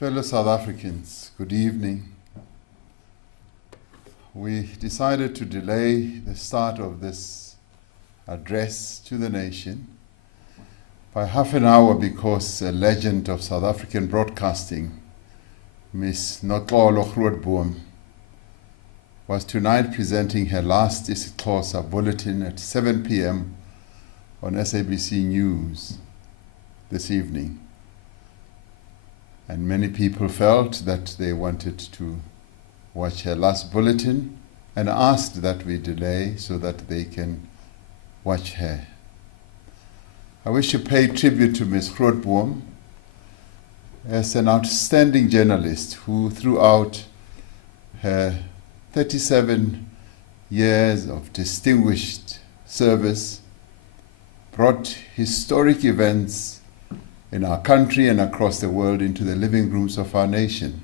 Fellow South Africans, good evening. We decided to delay the start of this address to the nation by half an hour because a legend of South African broadcasting, Ms. Noxolo Grootboom, was tonight presenting her last isiXhosa bulletin at 7 p.m. on SABC News this evening. And many people felt that they wanted to watch her last bulletin and asked that we delay so that they can watch her. I wish to pay tribute to Ms. Grootboom as an outstanding journalist who throughout her 37 years of distinguished service brought historic events in our country and across the world into the living rooms of our nation.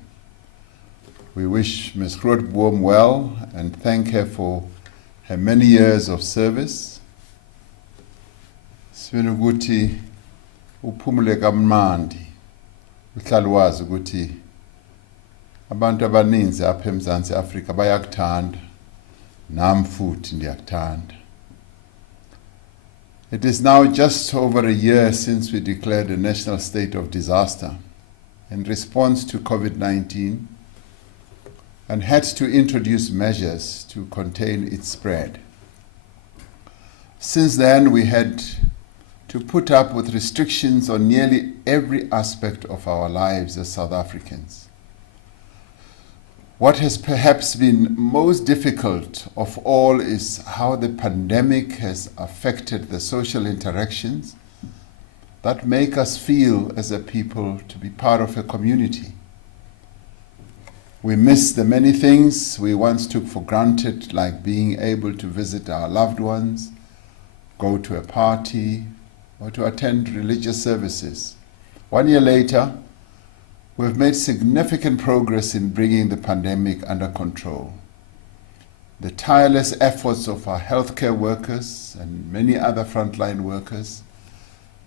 We wish Ms. Grootboom well and thank her for her many years of service. Sifuna ukuthi uphumule kamnandi. Uhlala wazi ukuthi abantu abaninzi apha eMzantsi Afrika bayakuthanda. Nami futhi ndiyakuthanda. It is now just over a year since we declared a national state of disaster in response to COVID-19 and had to introduce measures to contain its spread. Since then, we had to put up with restrictions on nearly every aspect of our lives as South Africans. What has perhaps been most difficult of all is how the pandemic has affected the social interactions that make us feel as a people to be part of a community. We miss the many things we once took for granted, like being able to visit our loved ones, go to a party, or to attend religious services. 1 year later, we've made significant progress in bringing the pandemic under control. The tireless efforts of our healthcare workers and many other frontline workers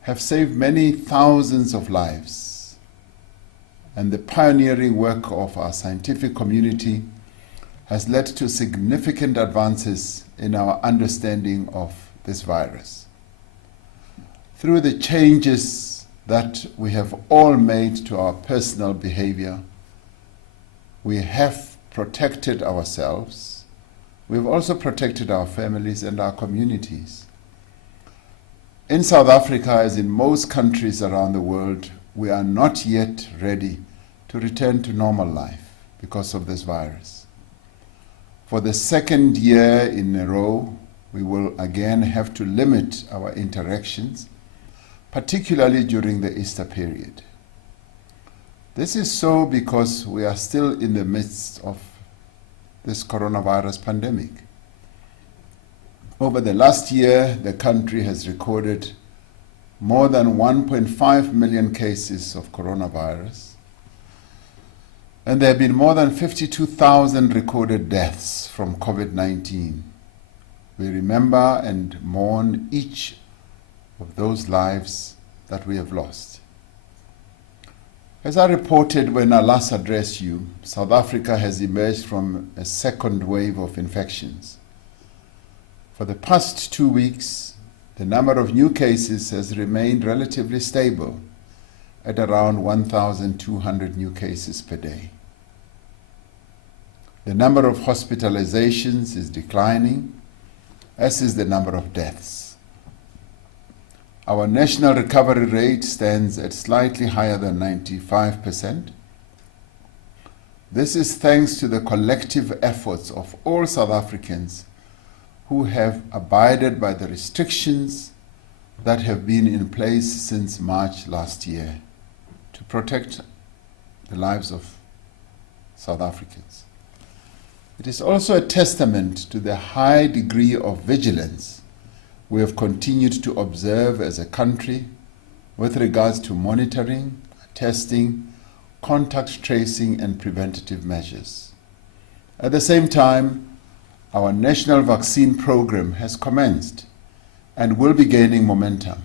have saved many thousands of lives. And the pioneering work of our scientific community has led to significant advances in our understanding of this virus. Through the changes that we have all made to our personal behavior, we have protected ourselves. We've also protected our families and our communities. In South Africa, as in most countries around the world, we are not yet ready to return to normal life because of this virus. For the second year in a row, we will again have to limit our interactions, particularly during the Easter period. This is so because we are still in the midst of this coronavirus pandemic. Over the last year, the country has recorded more than 1.5 million cases of coronavirus, and there have been more than 52,000 recorded deaths from COVID-19. We remember and mourn each of those lives that we have lost. As I reported when I last addressed you, South Africa has emerged from a second wave of infections. For the past 2 weeks, the number of new cases has remained relatively stable at around 1,200 new cases per day. The number of hospitalizations is declining, as is the number of deaths. Our national recovery rate stands at slightly higher than 95%. This is thanks to the collective efforts of all South Africans who have abided by the restrictions that have been in place since March last year to protect the lives of South Africans. It is also a testament to the high degree of vigilance we have continued to observe as a country with regards to monitoring, testing, contact tracing, and preventative measures. At the same time, our national vaccine program has commenced and will be gaining momentum.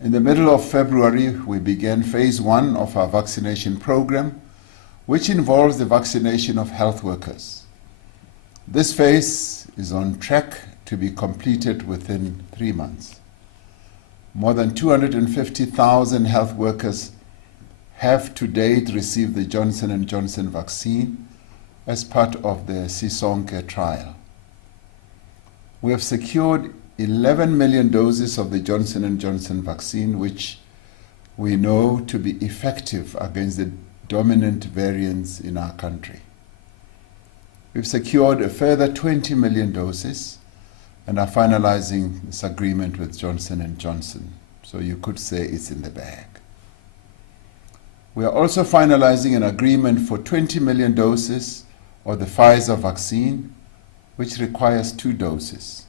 In the middle of February, we began phase 1 of our vaccination program, which involves the vaccination of health workers. This phase is on track to be completed within 3 months. More than 250,000 health workers have to date received the Johnson & Johnson vaccine as part of the Sisonke trial. We have secured 11 million doses of the Johnson & Johnson vaccine, which we know to be effective against the dominant variants in our country. We've secured a further 20 million doses and are finalizing this agreement with Johnson & Johnson. So you could say it's in the bag. We are also finalizing an agreement for 20 million doses of the Pfizer vaccine, which requires 2 doses.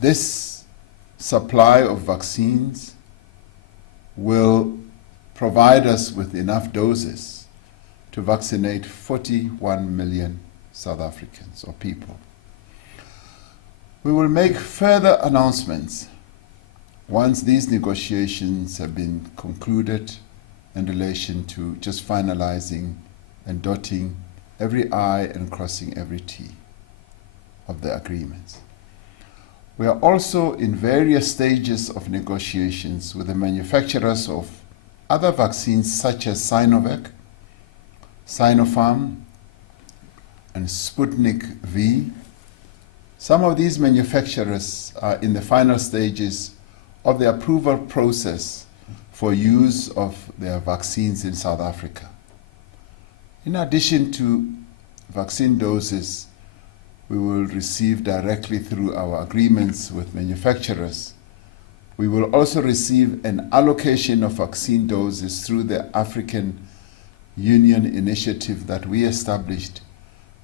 This supply of vaccines will provide us with enough doses to vaccinate 41 million South Africans or people. We will make further announcements once these negotiations have been concluded in relation to just finalizing and dotting every I and crossing every T of the agreements. We are also in various stages of negotiations with the manufacturers of other vaccines such as Sinovac, Sinopharm, and Sputnik V. Some of these manufacturers are in the final stages of the approval process for use of their vaccines in South Africa. In addition to vaccine doses we will receive directly through our agreements with manufacturers, we will also receive an allocation of vaccine doses through the African Union initiative that we established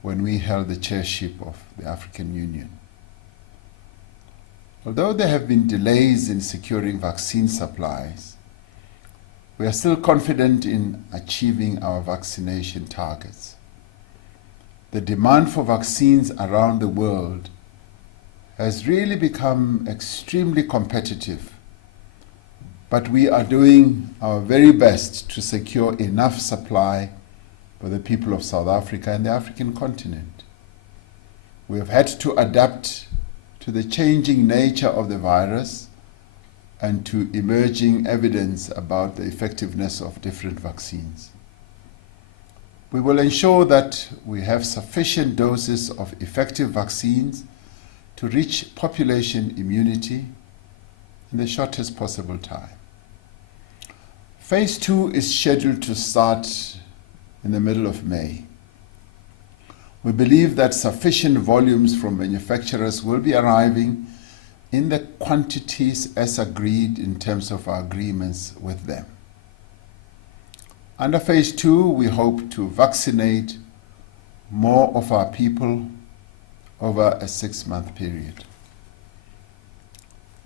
when we held the chairship of the African Union. Although there have been delays in securing vaccine supplies, we are still confident in achieving our vaccination targets. The demand for vaccines around the world has really become extremely competitive, but we are doing our very best to secure enough supply for the people of South Africa and the African continent. We have had to adapt to the changing nature of the virus and to emerging evidence about the effectiveness of different vaccines. We will ensure that we have sufficient doses of effective vaccines to reach population immunity in the shortest possible time. Phase 2 is scheduled to start in the middle of May. We believe that sufficient volumes from manufacturers will be arriving in the quantities as agreed in terms of our agreements with them. Under phase 2, we hope to vaccinate more of our people over a 6-month period.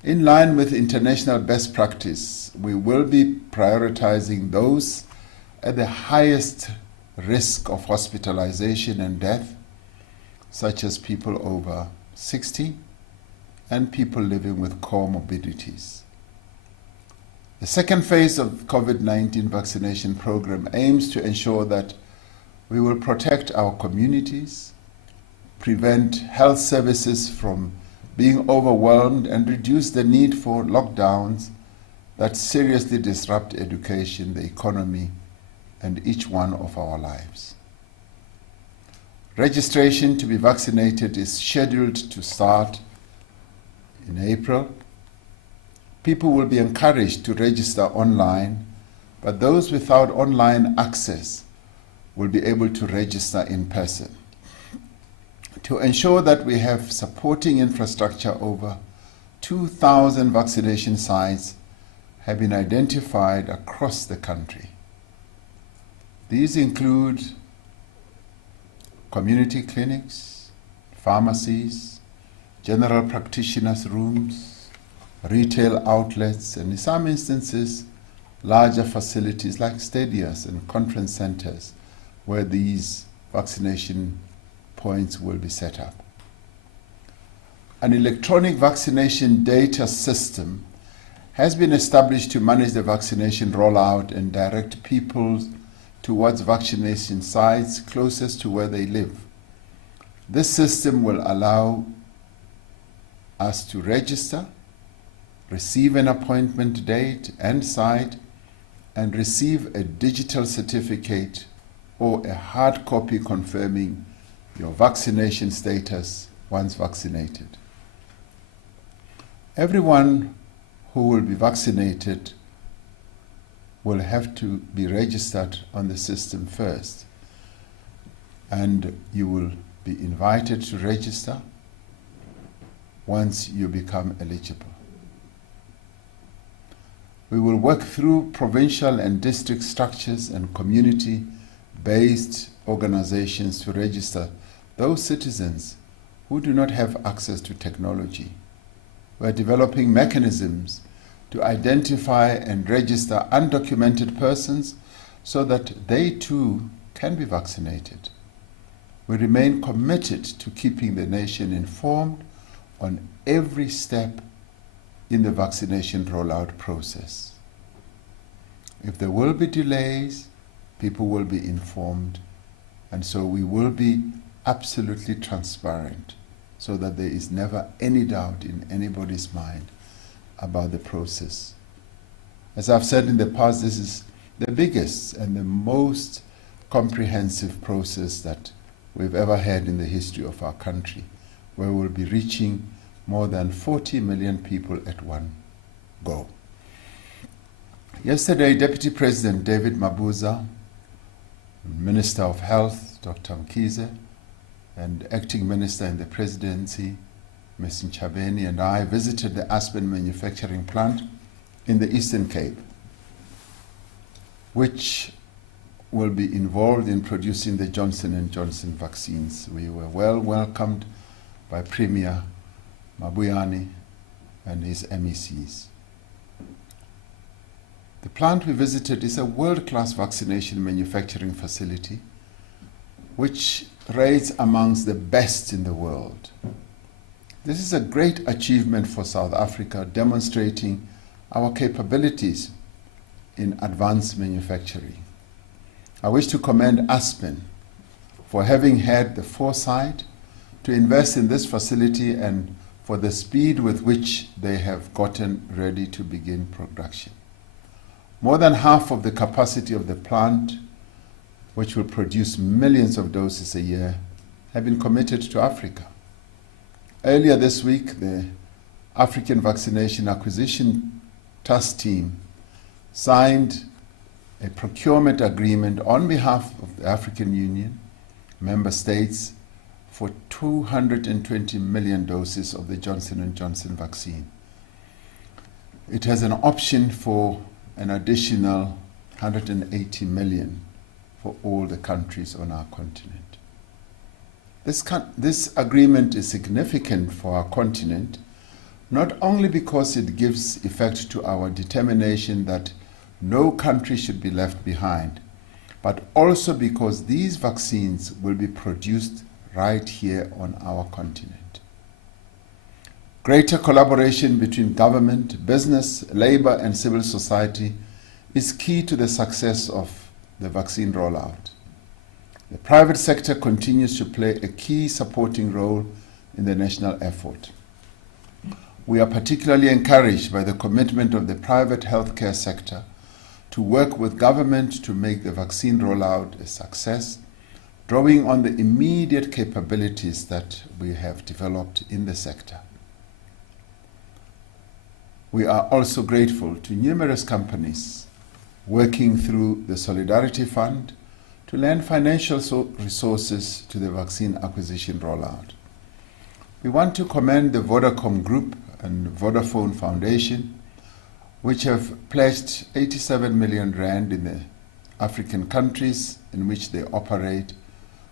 In line with international best practice, we will be prioritizing those at the highest risk of hospitalization and death, such as people over 60 and people living with comorbidities. The second phase of COVID-19 vaccination program aims to ensure that we will protect our communities, prevent health services from being overwhelmed, and reduce the need for lockdowns that seriously disrupt education, the economy, and each one of our lives. Registration to be vaccinated is scheduled to start in April. People will be encouraged to register online, but those without online access will be able to register in person. To ensure that we have supporting infrastructure, over 2,000 vaccination sites have been identified across the country. These include community clinics, pharmacies, general practitioners' rooms, retail outlets, and in some instances, larger facilities like stadiums and conference centers where these vaccination points will be set up. An electronic vaccination data system has been established to manage the vaccination rollout and direct people towards vaccination sites closest to where they live. This system will allow us to register, receive an appointment date and site, and receive a digital certificate or a hard copy confirming your vaccination status once vaccinated. Everyone who will be vaccinated will have to be registered on the system first, and you will be invited to register once you become eligible. We will work through provincial and district structures and community-based organizations to register those citizens who do not have access to technology. We are developing mechanisms to identify and register undocumented persons so that they too can be vaccinated. We remain committed to keeping the nation informed on every step in the vaccination rollout process. If there will be delays, people will be informed, and so we will be absolutely transparent so that there is never any doubt in anybody's mind about the process. As I've said in the past, this is the biggest and the most comprehensive process that we've ever had in the history of our country, where we'll be reaching more than 40 million people at one go. Yesterday, Deputy President David Mabuza, Minister of Health, Dr. Mkhize, and Acting Minister in the Presidency, Ms. Nchabeni, and I visited the Aspen manufacturing plant in the Eastern Cape, which will be involved in producing the Johnson & Johnson vaccines. We were well welcomed by Premier Mabuyane and his MECs. The plant we visited is a world-class vaccination manufacturing facility which rates amongst the best in the world. This is a great achievement for South Africa, demonstrating our capabilities in advanced manufacturing. I wish to commend Aspen for having had the foresight to invest in this facility and for the speed with which they have gotten ready to begin production. More than half of the capacity of the plant, which will produce millions of doses a year, have been committed to Africa. Earlier this week, the African Vaccination Acquisition Task Team signed a procurement agreement on behalf of the African Union, member states, for 220 million doses of the Johnson & Johnson vaccine. It has an option for an additional 180 million for all the countries on our continent. This agreement is significant for our continent, not only because it gives effect to our determination that no country should be left behind, but also because these vaccines will be produced right here on our continent. Greater collaboration between government, business, labor, and civil society is key to the success of the vaccine rollout. The private sector continues to play a key supporting role in the national effort. We are particularly encouraged by the commitment of the private healthcare sector to work with government to make the vaccine rollout a success, drawing on the immediate capabilities that we have developed in the sector. We are also grateful to numerous companies working through the Solidarity Fund to lend financial resources to the vaccine acquisition rollout. We want to commend the Vodacom Group and Vodafone Foundation, which have pledged 87 million rand in the African countries in which they operate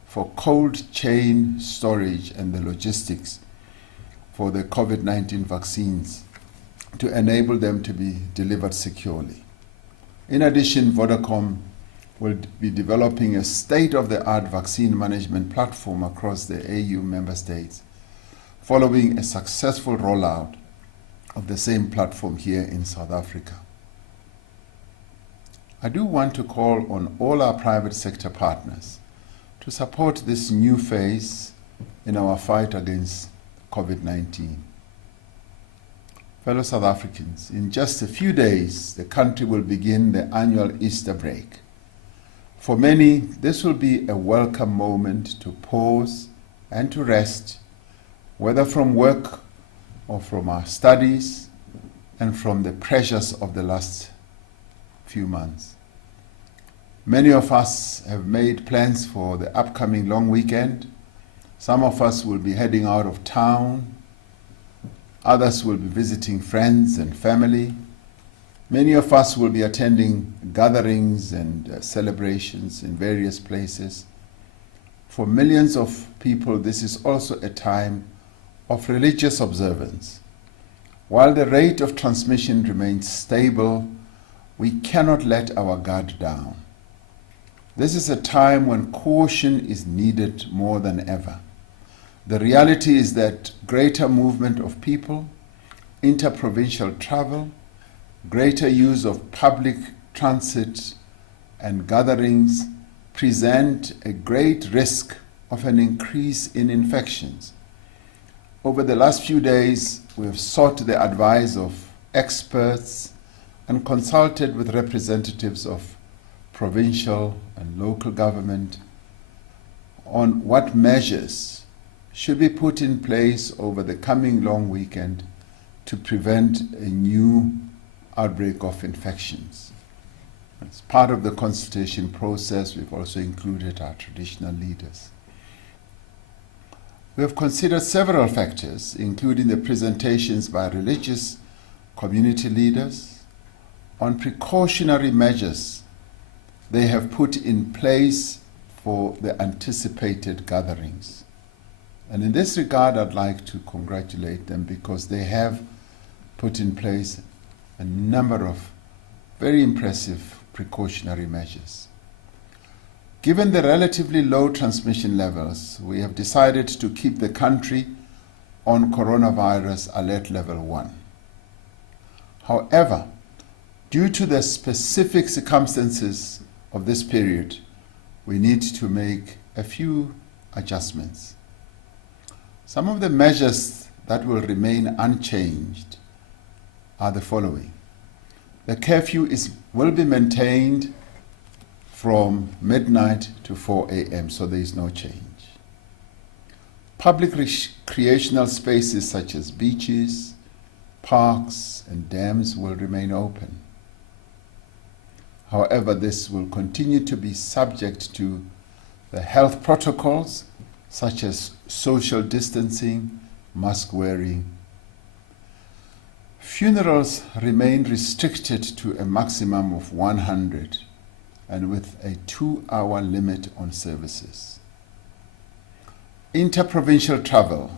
for cold chain storage and the logistics for the COVID-19 vaccines to enable them to be delivered securely. In addition, Vodacom will be developing a state-of-the-art vaccine management platform across the AU member states following a successful rollout of the same platform here in South Africa. I do want to call on all our private sector partners to support this new phase in our fight against COVID-19. Fellow South Africans, in just a few days, the country will begin the annual Easter break. For many, this will be a welcome moment to pause and to rest, whether from work or from our studies and from the pressures of the last few months. Many of us have made plans for the upcoming long weekend. Some of us will be heading out of town. Others will be visiting friends and family. Many of us will be attending gatherings and celebrations in various places. For millions of people, this is also a time of religious observance. While the rate of transmission remains stable, we cannot let our guard down. This is a time when caution is needed more than ever. The reality is that greater movement of people, interprovincial travel, greater use of public transit and gatherings present a great risk of an increase in infections. Over the last few days, we have sought the advice of experts and consulted with representatives of provincial and local government on what measures should be put in place over the coming long weekend to prevent a new outbreak of infections. As part of the consultation process, we've also included our traditional leaders. We have considered several factors, including the presentations by religious community leaders on precautionary measures they have put in place for the anticipated gatherings. And in this regard, I'd like to congratulate them because they have put in place a number of very impressive precautionary measures. Given the relatively low transmission levels, we have decided to keep the country on coronavirus alert level 1. However, due to the specific circumstances of this period, we need to make a few adjustments. Some of the measures that will remain unchanged are the following. The curfew will be maintained from midnight to 4 a.m., so there is no change. Public recreational spaces such as beaches, parks, and dams will remain open. However, this will continue to be subject to the health protocols such as social distancing, mask wearing. Funerals remain restricted to a maximum of 100 and with a 2-hour limit on services. Interprovincial travel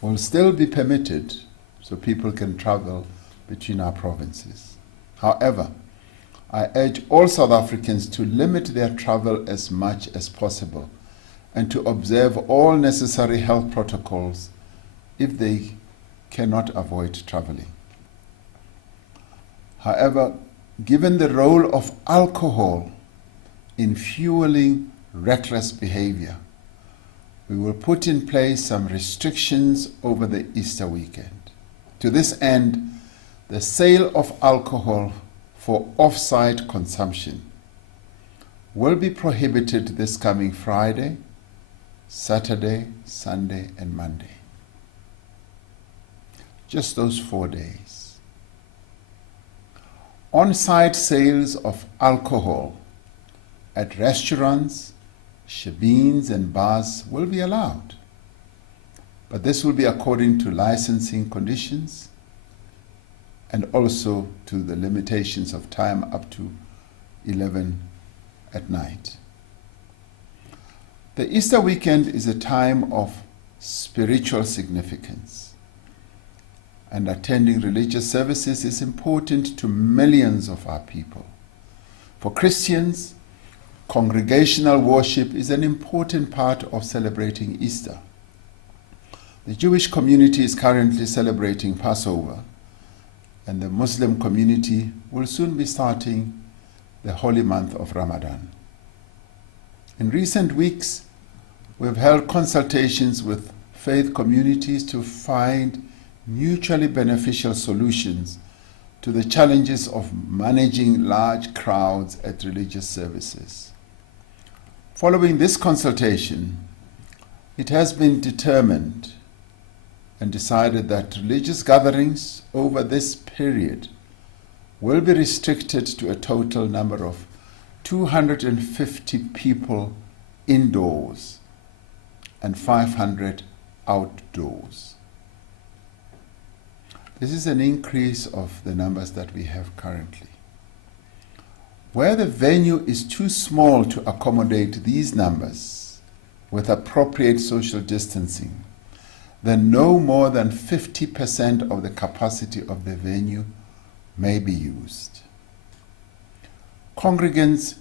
will still be permitted, so people can travel between our provinces. However, I urge all South Africans to limit their travel as much as possible and to observe all necessary health protocols if they cannot avoid traveling. However, given the role of alcohol in fueling reckless behavior, we will put in place some restrictions over the Easter weekend. To this end, the sale of alcohol for off-site consumption will be prohibited this coming Friday, Saturday, Sunday, and Monday. Just those 4 days. On-site sales of alcohol at restaurants, shebeens, and bars will be allowed, but this will be according to licensing conditions and also to the limitations of time up to 11 at night. The Easter weekend is a time of spiritual significance, and attending religious services is important to millions of our people. For Christians, congregational worship is an important part of celebrating Easter. The Jewish community is currently celebrating Passover, and the Muslim community will soon be starting the holy month of Ramadan. In recent weeks, we've held consultations with faith communities to find mutually beneficial solutions to the challenges of managing large crowds at religious services. Following this consultation, it has been determined and decided that religious gatherings over this period will be restricted to a total number of 250 people indoors and 500 outdoors. This is an increase of the numbers that we have currently. Where the venue is too small to accommodate these numbers with appropriate social distancing, then no more than 50% of the capacity of the venue may be used. Congregants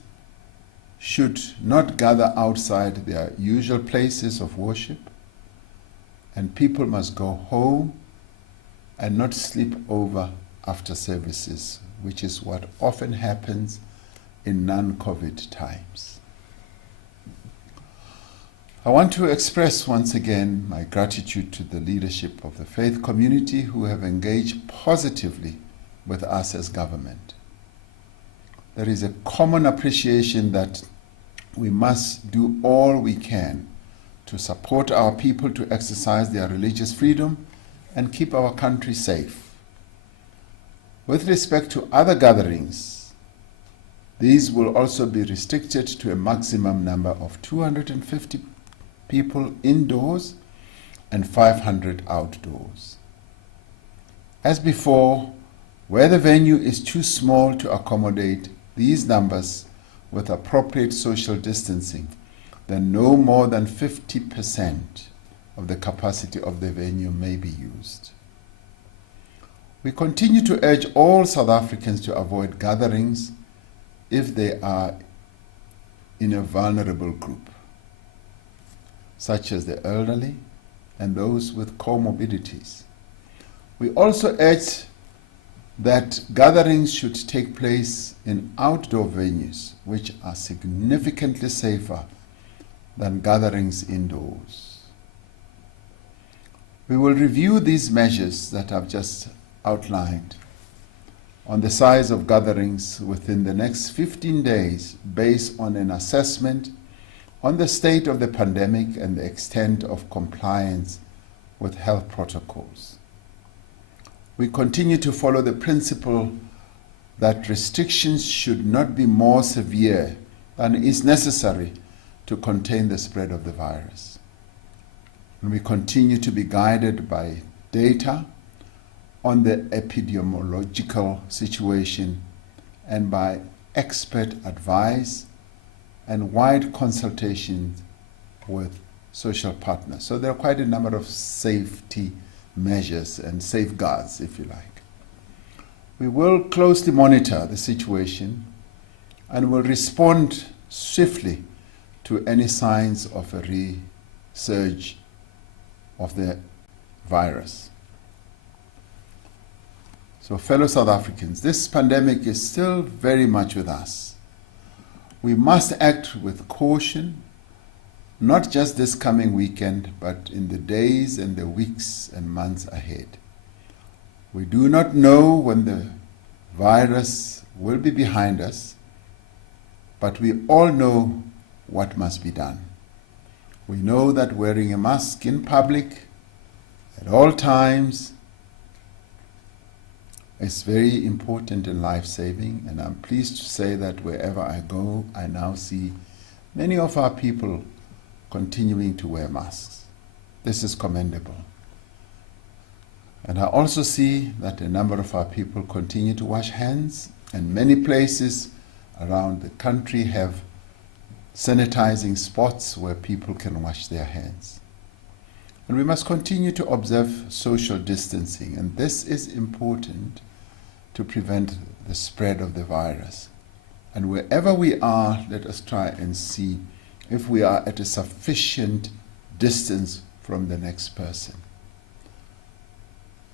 should not gather outside their usual places of worship, and people must go home and not sleep over after services, which is what often happens in non-COVID times. I want to express once again my gratitude to the leadership of the faith community who have engaged positively with us as government. There is a common appreciation that we must do all we can to support our people to exercise their religious freedom and keep our country safe. With respect to other gatherings, these will also be restricted to a maximum number of 250 people indoors and 500 outdoors. As before, where the venue is too small to accommodate these numbers with appropriate social distancing, then no more than 50% of the capacity of the venue may be used. We continue to urge all South Africans to avoid gatherings if they are in a vulnerable group, such as the elderly and those with comorbidities. We also urge that gatherings should take place in outdoor venues, which are significantly safer than gatherings indoors. We will review these measures that I've just outlined on the size of gatherings within the next 15 days based on an assessment on the state of the pandemic and the extent of compliance with health protocols. We continue to follow the principle that restrictions should not be more severe than is necessary to contain the spread of the virus. And we continue to be guided by data on the epidemiological situation and by expert advice and wide consultations with social partners. So there are quite a number of safety measures and safeguards, if you like. We will closely monitor the situation and will respond swiftly to any signs of a resurge of the virus. So fellow South Africans, this pandemic is still very much with us. We must act with caution, not just this coming weekend, but in the days and the weeks and months ahead. We do not know when the virus will be behind us, but we all know what must be done. We know that wearing a mask in public at all times is very important and life-saving, and I'm pleased to say that wherever I go, I now see many of our people continuing to wear masks. This is commendable. And I also see that a number of our people continue to wash hands, and many places around the country have sanitizing spots where people can wash their hands. And we must continue to observe social distancing, and this is important to prevent the spread of the virus. And wherever we are, let us try and see if we are at a sufficient distance from the next person.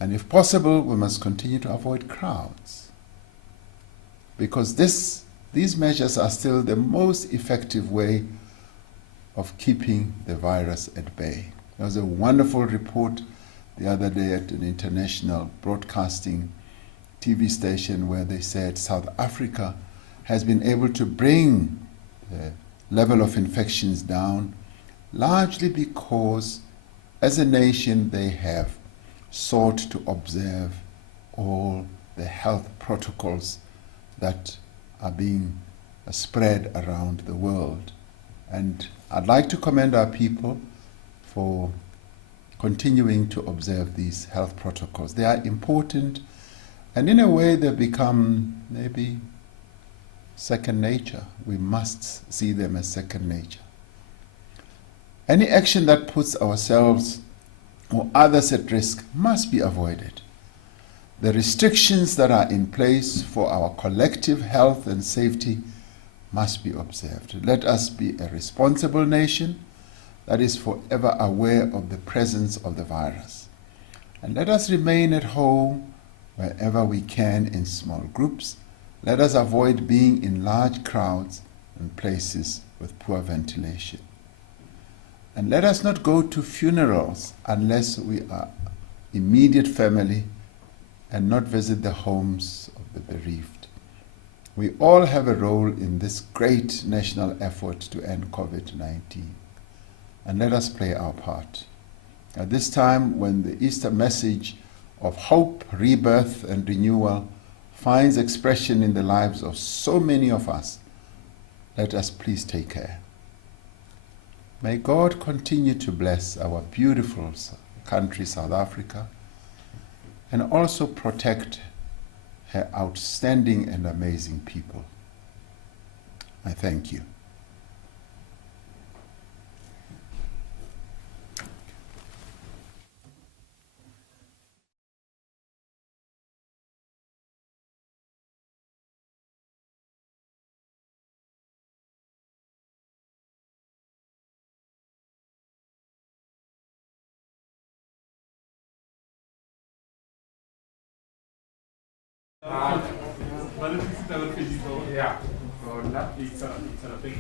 And if possible, we must continue to avoid crowds, because these measures are still the most effective way of keeping the virus at bay. There was a wonderful report the other day at an international broadcasting TV station where they said South Africa has been able to bring the level of infections down, largely because as a nation they have sought to observe all the health protocols that are being spread around the world. And I'd like to commend our people for continuing to observe these health protocols. They are important, and in a way they've become maybe second nature. We must see them as second nature. Any action that puts ourselves or others at risk must be avoided. The restrictions that are in place for our collective health and safety must be observed. Let us be a responsible nation that is forever aware of the presence of the virus. And let us remain at home wherever we can in small groups. Let us avoid being in large crowds and places with poor ventilation. And let us not go to funerals unless we are immediate family, and not visit the homes of the bereaved. We all have a role in this great national effort to end COVID-19. And let us play our part. At this time, when the Easter message of hope, rebirth, and renewal finds expression in the lives of so many of us, let us please take care. May God continue to bless our beautiful country, South Africa, and also protect her outstanding and amazing people. I thank you. Wel is het wel fisico. Ja, gewoon net iets aan het ding.